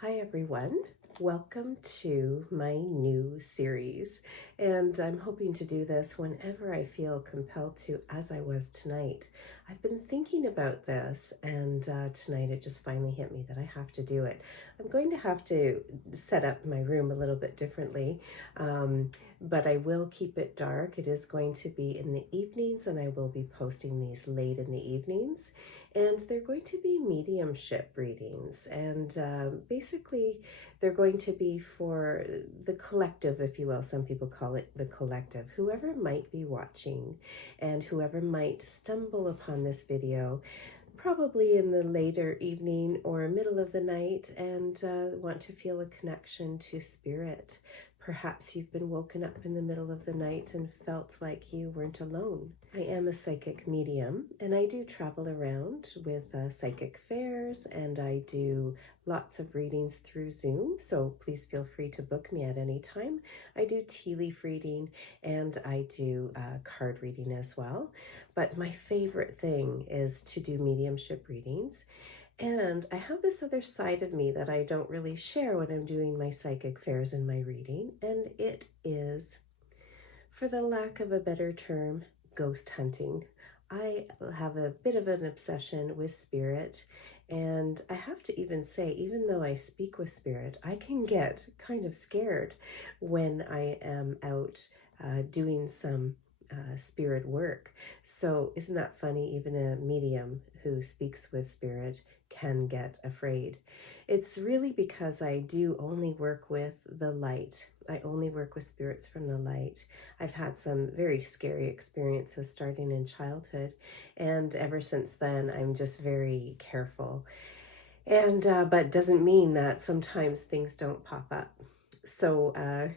Hi everyone, welcome to my new series, and I'm hoping to do this whenever I feel compelled to, as I was tonight. I've been thinking about this, and tonight it just finally hit me that I have to do it. I'm going to have to set up my room a little bit differently, but I will keep it dark. It is going to be in the evenings, and I will be posting these late in the evenings. And they're going to be mediumship readings, and basically they're going to be for the collective, if you will. Some people call it the collective. Whoever might be watching and whoever might stumble upon this video, probably in the later evening or middle of the night, and want to feel a connection to spirit. Perhaps you've been woken up in the middle of the night and felt like you weren't alone. I am a psychic medium, and I do travel around with psychic fairs, and I do lots of readings through Zoom, so please feel free to book me at any time. I do tea leaf reading, and I do card reading as well. But my favorite thing is to do mediumship readings. And I have this other side of me that I don't really share when I'm doing my psychic fairs and my reading, and it is, for the lack of a better term, ghost hunting. I have a bit of an obsession with spirit, and I have to even say, even though I speak with spirit, I can get kind of scared when I am out doing some spirit work. So isn't that funny? Even a medium who speaks with spirit can get afraid. It's really because I do only work with the light. I only work with spirits from the light. I've had some very scary experiences starting in childhood, and ever since then I'm just very careful. And but doesn't mean that sometimes things don't pop up. So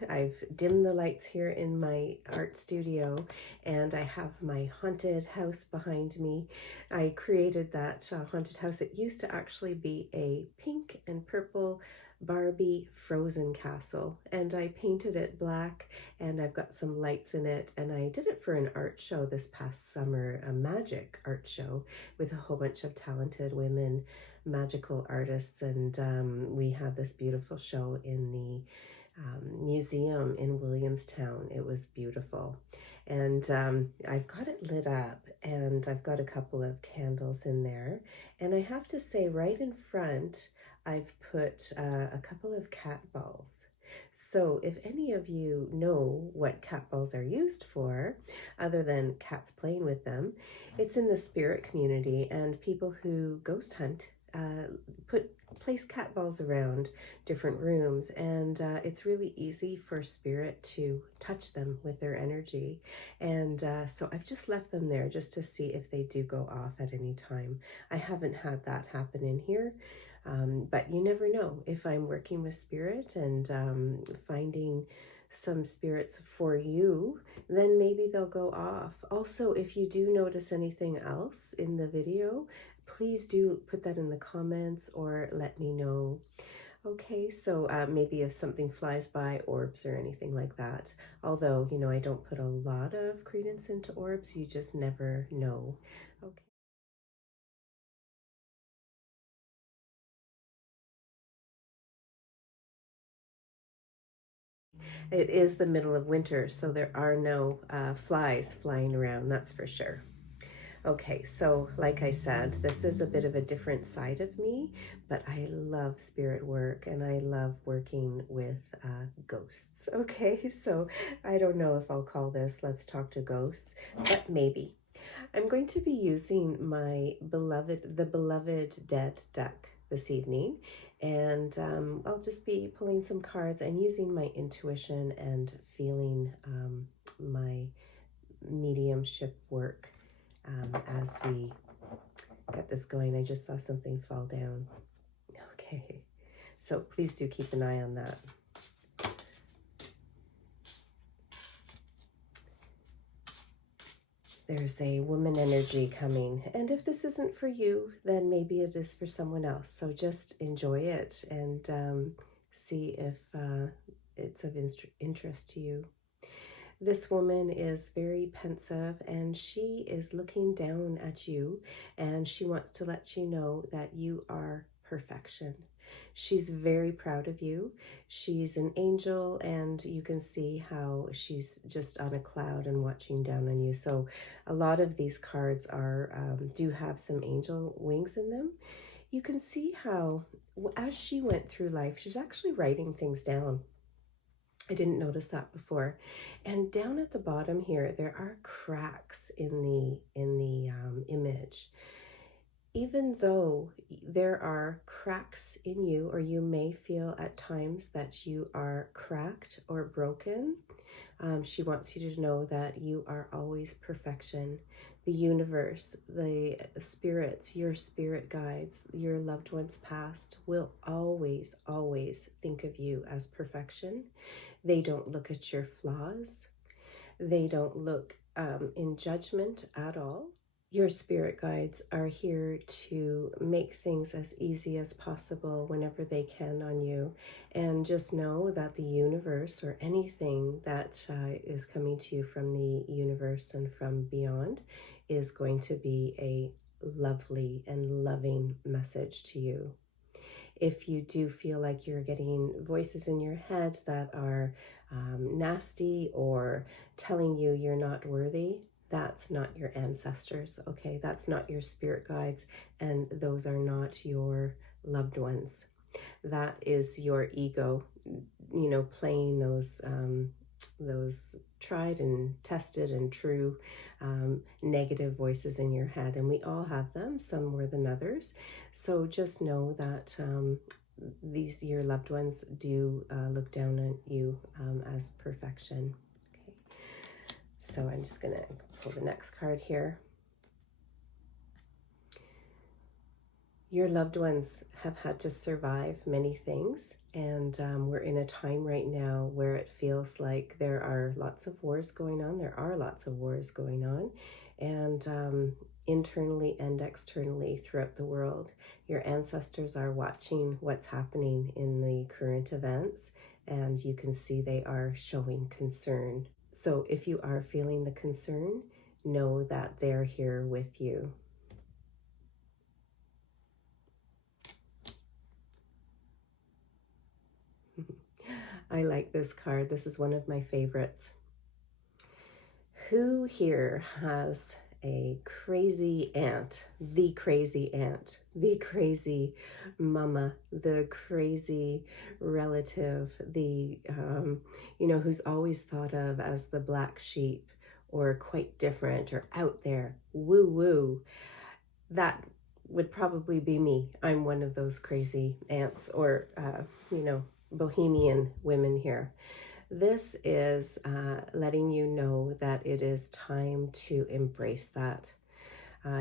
I've dimmed the lights here in my art studio, and I have my haunted house behind me. I created that haunted house. It used to actually be a pink and purple Barbie frozen castle, and I painted it black, and I've got some lights in it, and I did it for an art show this past summer, a magic art show with a whole bunch of talented women, magical artists, and we had this beautiful show in the museum in Williamstown. It was beautiful. And I've got it lit up, and I've got a couple of candles in there. And I have to say, right in front, I've put a couple of cat balls. So if any of you know what cat balls are used for, other than cats playing with them, it's in the spirit community, and people who ghost hunt place cat balls around different rooms, and it's really easy for spirit to touch them with their energy. And so I've just left them there just to see if they do go off at any time. I haven't had that happen in here, but you never know. If I'm working with spirit and finding some spirits for you, then maybe they'll go off. Also, if you do notice anything else in the video, please do put that in the comments or let me know. Okay, so maybe if something flies by, orbs or anything like that. Although, you know, I don't put a lot of credence into orbs, you just never know. Okay. It is the middle of winter, so there are no flies flying around, that's for sure. Okay, so like I said, this is a bit of a different side of me, but I love spirit work and I love working with ghosts. Okay, so I don't know if I'll call this Let's Talk to Ghosts, but maybe. I'm going to be using the Beloved Dead deck this evening, and I'll just be pulling some cards and using my intuition and feeling my mediumship work as we get this going. I just saw something fall down. Okay, so please do keep an eye on that. There's a woman energy coming, and if this isn't for you, then maybe it is for someone else. So just enjoy it and see if it's of interest to you. This woman is very pensive, and she is looking down at you, and she wants to let you know that you are perfection. She's very proud of you. She's an angel, and you can see how she's just on a cloud and watching down on you. So a lot of these cards are do have some angel wings in them. You can see how as she went through life, she's actually writing things down. I didn't notice that before. And down at the bottom here, there are cracks in the image. Even though there are cracks in you, or you may feel at times that you are cracked or broken, she wants you to know that you are always perfection. The universe, the spirits, your spirit guides, your loved ones past will always, always think of you as perfection. They don't look at your flaws. They don't look in judgment at all. Your spirit guides are here to make things as easy as possible whenever they can on you. And just know that the universe, or anything that is coming to you from the universe and from beyond, is going to be a lovely and loving message to you. If you do feel like you're getting voices in your head that are nasty or telling you you're not worthy, that's not your ancestors, okay? That's not your spirit guides, and those are not your loved ones. That is your ego, you know, playing those tried and tested and true negative voices in your head. And we all have them, some more than others. So just know that these, your loved ones, do look down on you as perfection. Okay, so I'm just gonna pull the next card here. Your loved ones have had to survive many things, and we're in a time right now where it feels like there are lots of wars going on. There are lots of wars going on, and internally and externally throughout the world. Your ancestors are watching what's happening in the current events, and you can see they are showing concern. So if you are feeling the concern, know that they're here with you. I like this card. This is one of my favorites. Who here has a crazy aunt, the crazy mama, the crazy relative, the, you know, who's always thought of as the black sheep, or quite different, or out there, woo-woo? That would probably be me. I'm one of those crazy aunts, or, you know, Bohemian women here. This is letting you know that it is time to embrace that.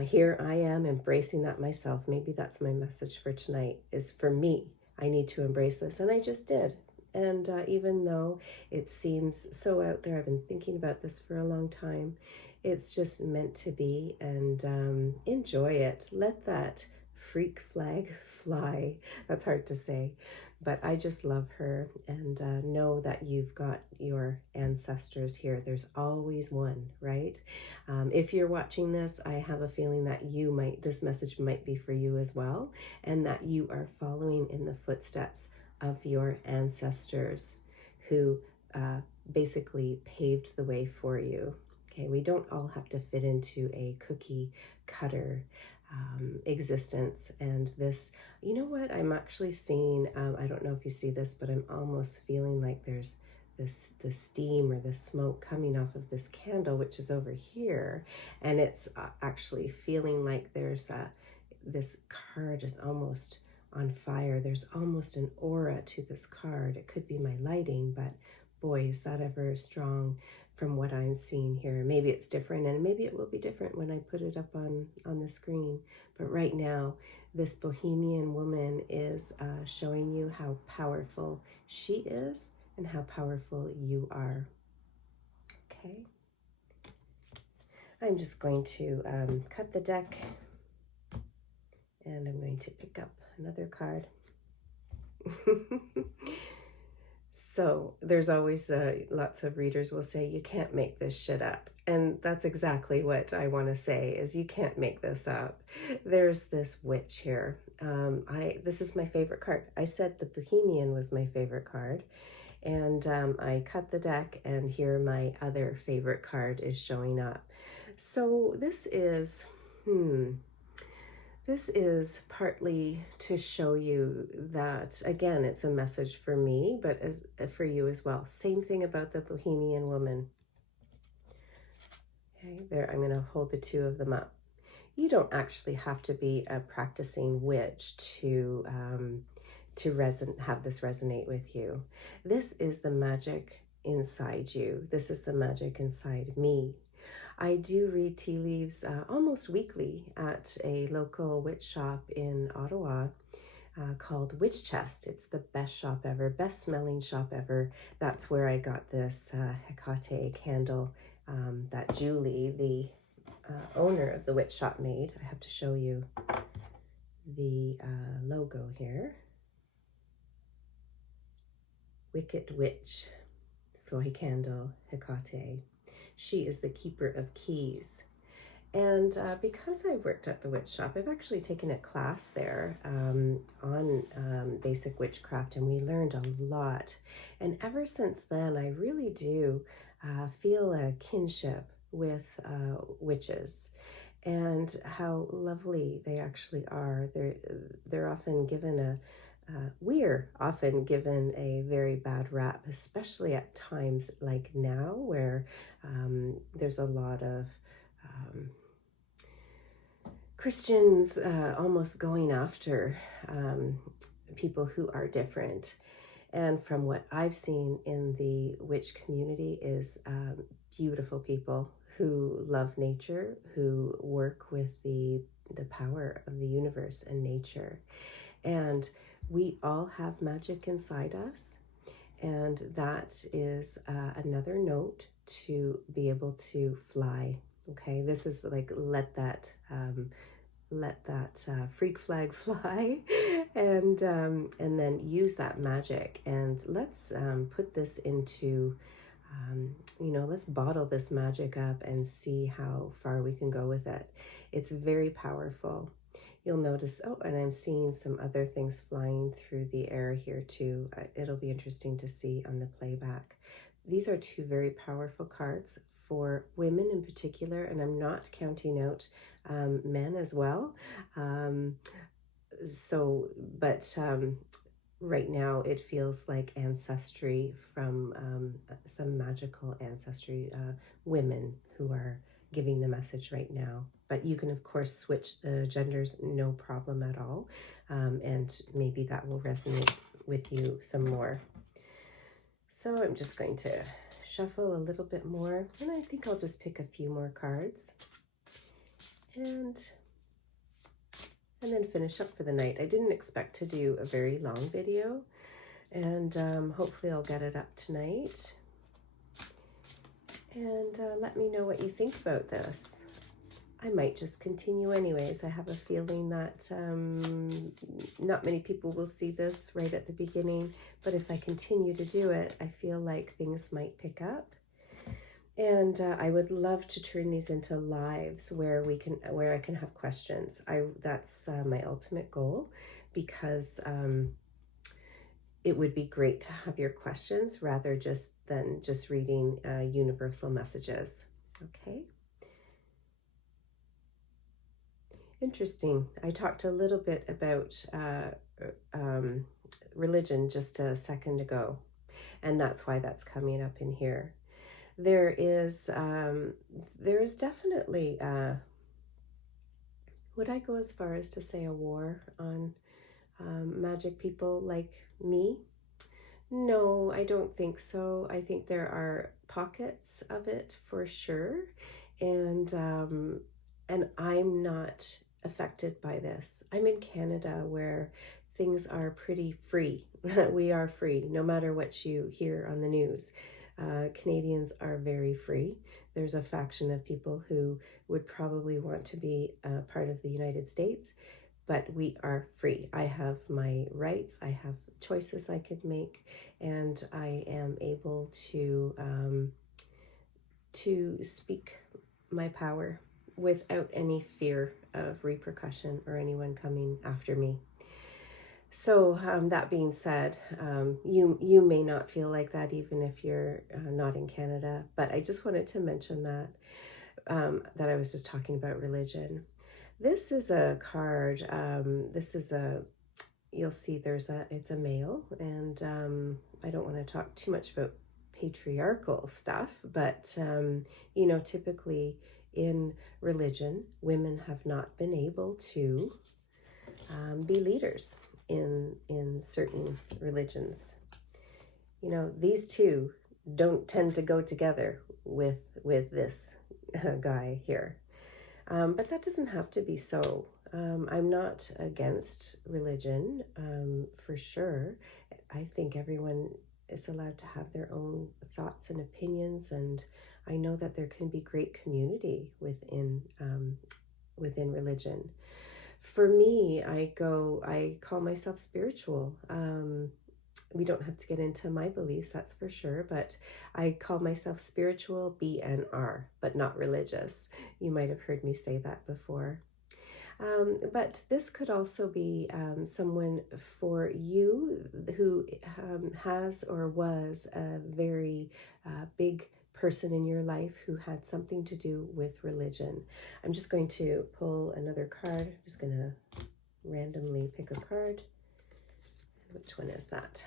Here I am embracing that myself. Maybe that's my message for tonight, is for me. I need to embrace this, and I just did. And even though it seems so out there, I've been thinking about this for a long time, it's just meant to be, and enjoy it. Let that freak flag fly. That's hard to say. But I just love her, and know that you've got your ancestors here. There's always one, right? If you're watching this, I have a feeling that this message might be for you as well, and that you are following in the footsteps of your ancestors who basically paved the way for you. Okay, we don't all have to fit into a cookie cutter existence. And this, you know what, I'm actually seeing, I don't know if you see this, but I'm almost feeling like there's the steam or the smoke coming off of this candle, which is over here, and it's actually feeling like there's this card is almost on fire. There's almost an aura to this card. It could be my lighting, but boy, is that ever strong from what I'm seeing here. Maybe it's different, and maybe it will be different when I put it up on the screen. But right now, this Bohemian woman is showing you how powerful she is and how powerful you are. Okay. I'm just going to cut the deck, and I'm going to pick up another card. So there's always lots of readers will say, you can't make this shit up. And that's exactly what I want to say, is you can't make this up. There's this witch here, This is my favorite card. I said the Bohemian was my favorite card, and I cut the deck, and here my other favorite card is showing up. So this is, this is partly to show you that, again, it's a message for me, but for you as well. Same thing about the Bohemian woman. Okay, there, I'm going to hold the two of them up. You don't actually have to be a practicing witch to have this resonate with you. This is the magic inside you. This is the magic inside me. I do read tea leaves almost weekly at a local witch shop in Ottawa called Witch Chest. It's the best shop ever, best smelling shop ever. That's where I got this Hecate candle that Julie, the owner of the witch shop, made. I have to show you the logo here. Wicked Witch soy candle Hecate. She is the keeper of keys. And because I worked at the witch shop, I've actually taken a class there on basic witchcraft, and we learned a lot. And ever since then, I really do feel a kinship with witches, and how lovely they actually are. They're often given we're often given a very bad rap, especially at times like now, where there's a lot of Christians almost going after people who are different. And from what I've seen in the witch community is beautiful people who love nature, who work with the power of the universe and nature. And we all have magic inside us. And that is another note to be able to fly. Okay, this is like, let that freak flag fly, and then use that magic. And let's put this into, let's bottle this magic up and see how far we can go with it. It's very powerful. You'll notice, oh, and I'm seeing some other things flying through the air here too. It'll be interesting to see on the playback. These are two very powerful cards for women in particular, and I'm not counting out men as well. Right now it feels like ancestry from some magical ancestry, women who are giving the message right now. But you can, of course, switch the genders, no problem at all. And maybe that will resonate with you some more. So I'm just going to shuffle a little bit more, and I think I'll just pick a few more cards and then finish up for the night. I didn't expect to do a very long video, and hopefully I'll get it up tonight. And let me know what you think about this. I might just continue anyways. I have a feeling that not many people will see this right at the beginning, but if I continue to do it, I feel like things might pick up. And I would love to turn these into lives where I can have questions. That's my ultimate goal, because it would be great to have your questions rather than just reading universal messages. Okay. Interesting. I talked a little bit about religion just a second ago, and that's why that's coming up in here. There is definitely, would I go as far as to say a war on magic people like me? No, I don't think so. I think there are pockets of it for sure, and I'm not affected by this. I'm in Canada, where things are pretty free. We are free, no matter what you hear on the news. Canadians are very free. There's a faction of people who would probably want to be part of the United States, but we are free. I have my rights. I have choices I could make, and I am able to speak my power without any fear of repercussion or anyone coming after me. So that being said, you may not feel like that even if you're not in Canada, but I just wanted to mention that that I was just talking about religion. This is a card. This is a, you'll see it's a male, and I don't want to talk too much about patriarchal stuff, but typically in religion, women have not been able to be leaders in certain religions. These two don't tend to go together with this guy here. But that doesn't have to be so. I'm not against religion, for sure. I think everyone is allowed to have their own thoughts and opinions, and I know that there can be great community within religion. For me, I call myself spiritual. We don't have to get into my beliefs, that's for sure, but I call myself spiritual, BNR, but not religious. You might have heard me say that before. But this could also be someone for you who has or was a very big person in your life who had something to do with religion. I'm just going to pull another card. I'm just going to randomly pick a card. Which one is that?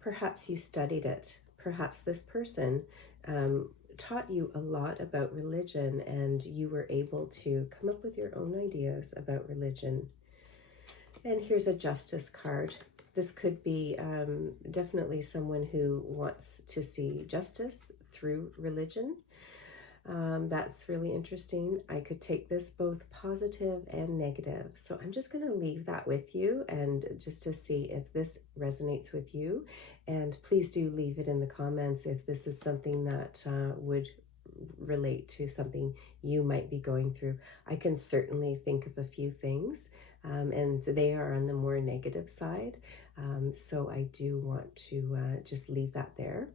Perhaps you studied it. Perhaps this person taught you a lot about religion and you were able to come up with your own ideas about religion. And here's a justice card. This could be definitely someone who wants to see justice through religion. That's really interesting. I could take this both positive and negative. So I'm just going to leave that with you and just to see if this resonates with you. And please do leave it in the comments if this is something that would relate to something you might be going through. I can certainly think of a few things, and they are on the more negative side. So I do want to just leave that there.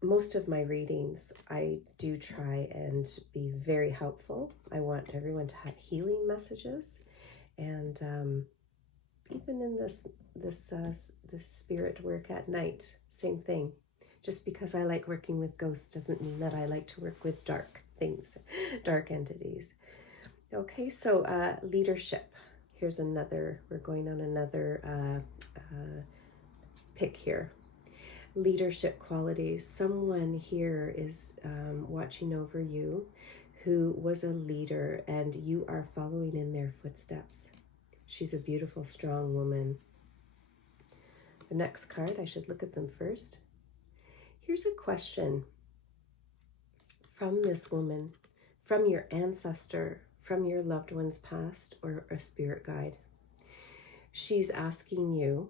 Most of my readings, I do try and be very helpful. I want everyone to have healing messages, and even in this spirit work at night, same thing. Just because I like working with ghosts doesn't mean that I like to work with dark things, dark entities. Okay, so leadership. Here's another. We're going on another pick here. Leadership qualities. Someone here is watching over you who was a leader and you are following in their footsteps. She's a beautiful, strong woman. The next card, I should look at them first. Here's a question from this woman, from your ancestor, from your loved one's past, or a spirit guide. She's asking you,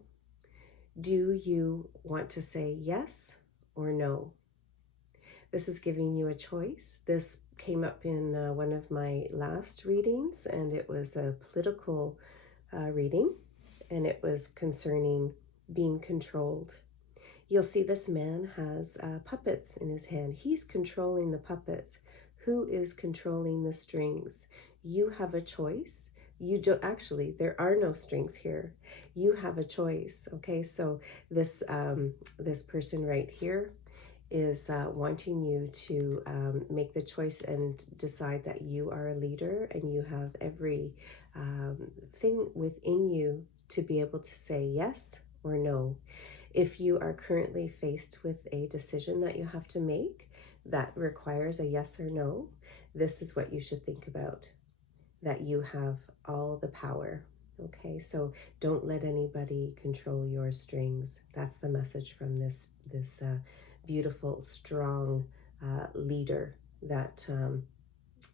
do you want to say yes or no? This is giving you a choice. This came up in one of my last readings, and it was a political reading, and it was concerning being controlled. You'll see this man has puppets in his hand. He's controlling the puppets. Who is controlling the strings? You have a choice. You don't, actually, there are no strings here. You have a choice. Okay, so this person right here is wanting you to make the choice and decide that you are a leader and you have every thing within you to be able to say yes or no. If you are currently faced with a decision that you have to make that requires a yes or no, this is what you should think about, that you have all the power. Okay, so don't let anybody control your strings. That's the message from this beautiful, strong leader that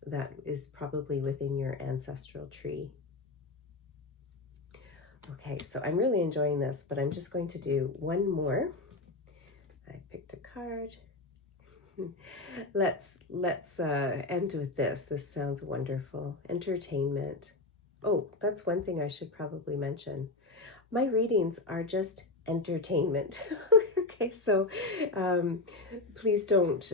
that is probably within your ancestral tree. Okay, so I'm really enjoying this, but I'm just going to do one more. I picked a card. Let's end with this. This sounds wonderful. Entertainment. Oh, that's one thing I should probably mention. My readings are just entertainment. Okay, so please don't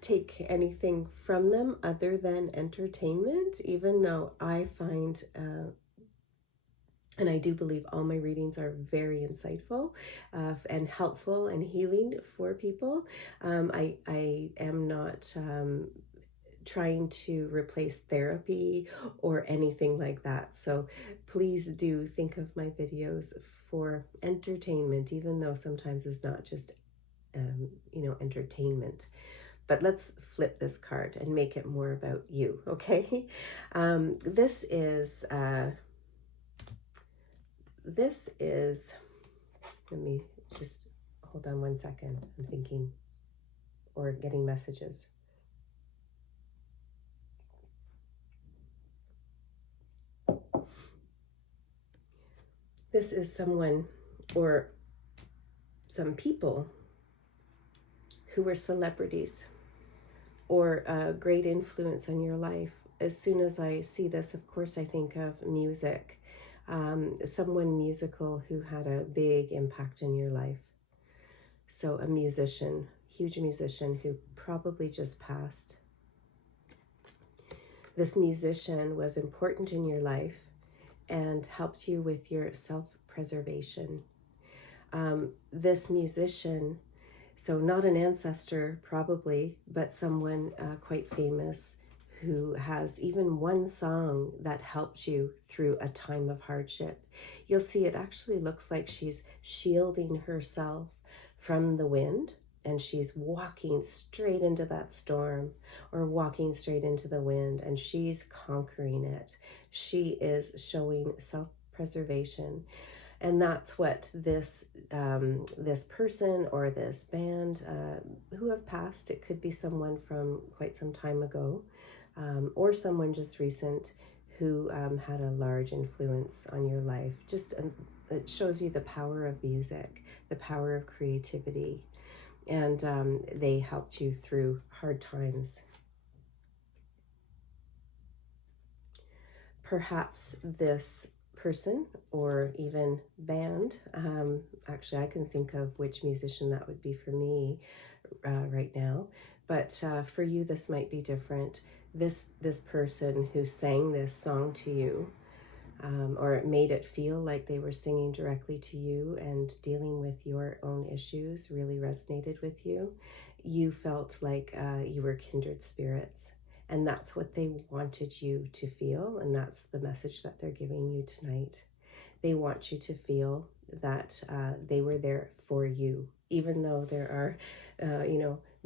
take anything from them other than entertainment, even though I find, and I do believe all my readings are very insightful and helpful and healing for people. I am not trying to replace therapy or anything like that. So please do think of my videos for entertainment, even though sometimes it's not just, entertainment. But let's flip this card and make it more about you, okay? This is, let me just hold on one second. I'm thinking or getting messages. This is someone or some people who were celebrities or a great influence on your life. As soon as I see this, of course, I think of music. Someone musical who had a big impact in your life. So a musician, huge musician who probably just passed. This musician was important in your life and helped you with your self-preservation. This musician, so not an ancestor probably, but someone quite famous who has even one song that helped you through a time of hardship. You'll see it actually looks like she's shielding herself from the wind, and she's walking straight into that storm or walking straight into the wind, and she's conquering it. She is showing self-preservation. And that's what this person or this band who have passed, it could be someone from quite some time ago, or someone just recent who had a large influence on your life. Just it shows you the power of music, the power of creativity, and they helped you through hard times. Perhaps this person or even band, actually I can think of which musician that would be for me right now, but for you this might be different. This person who sang this song to you, or it made it feel like they were singing directly to you and dealing with your own issues, really resonated with you. You felt like you were kindred spirits. And that's what they wanted you to feel, and that's the message that they're giving you tonight. They want you to feel that they were there for you, even though there are,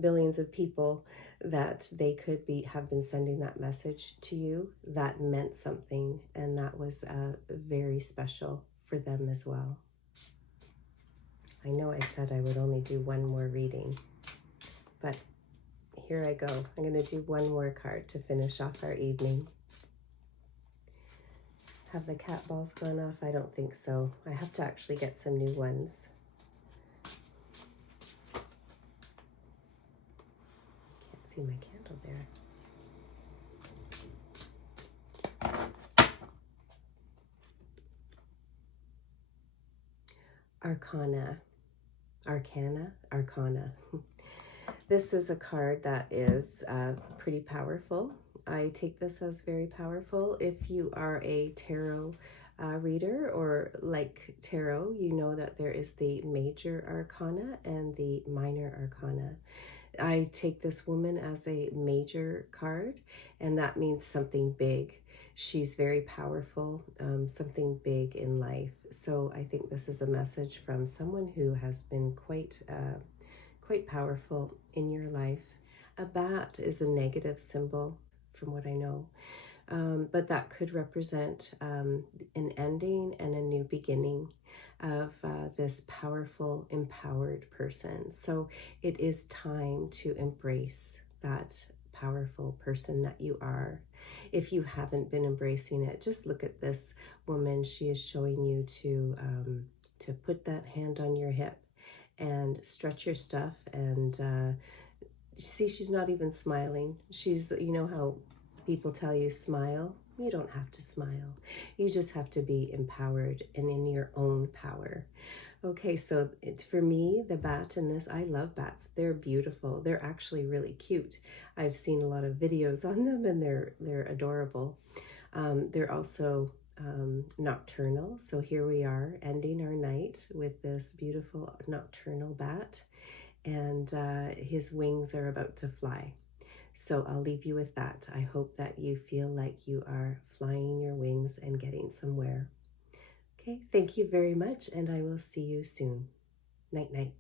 billions of people that they could have been sending that message to you. That meant something, and that was very special for them as well. I know I said I would only do one more reading, but here I go. I'm going to do one more card to finish off our evening. Have the cat balls gone off? I don't think so. I have to actually get some new ones. Can't see my candle there. Arcana. This is a card that is pretty powerful. I take this as very powerful. If you are a tarot reader or like tarot, you know that there is the major arcana and the minor arcana. I take this woman as a major card, and that means something big. She's very powerful, something big in life. So I think this is a message from someone who has been quite powerful in your life. A bat is a negative symbol from what I know, but that could represent an ending and a new beginning of this powerful, empowered person. So it is time to embrace that powerful person that you are. If you haven't been embracing it, just look at this woman. She is showing you to put that hand on your hip and stretch your stuff, and see, she's not even smiling. She's, you know how people tell you smile? You don't have to smile. You just have to be empowered and in your own power. Okay, so for me, the bat in this, I love bats. They're beautiful. They're actually really cute. I've seen a lot of videos on them, and they're adorable. They're also nocturnal. So here we are ending our night with this beautiful nocturnal bat, and his wings are about to fly. So I'll leave you with that. I hope that you feel like you are flying your wings and getting somewhere. Okay, thank you very much, and I will see you soon. Night, night.